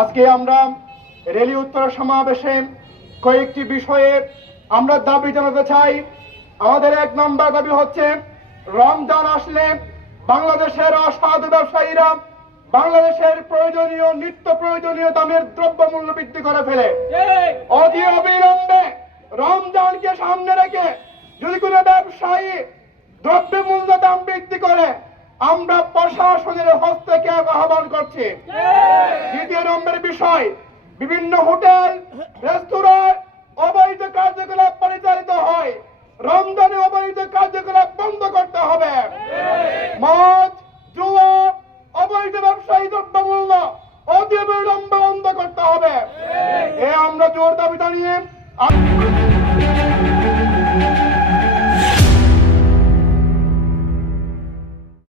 আজকে আমরা রেলি উত্তর সমাবেশে কয়েকটি বিষয়ে আমরা দাবি জানাতে চাই। আমাদের 1 নম্বর দাবি হচ্ছে, রমজান আসলে বাংলাদেশের অসাধু ব্যবসায়ীরা বাংলাদেশের প্রয়োজনীয় নিত্য প্রয়োজনীয় দামের দ্রব্যমূল্য বৃদ্ধি করে ফেলে। অতি অবিলম্বে রমজানকে সামনে রেখে যদি কোনো ব্যবসায়ী দ্রব্যমূল্য দাম বৃদ্ধি করে, আমরা প্রশাসনের হস্তক্ষেপ আহ্বান করছি। 2 নম্বরের বিষয়, বিভিন্ন হোটেল রেস্তোরাঁ অবৈধ কার্যকলাপ পরিচালিত হয়, রমজানে অবৈধ কার্যকলাপ বন্ধ করতে হবে।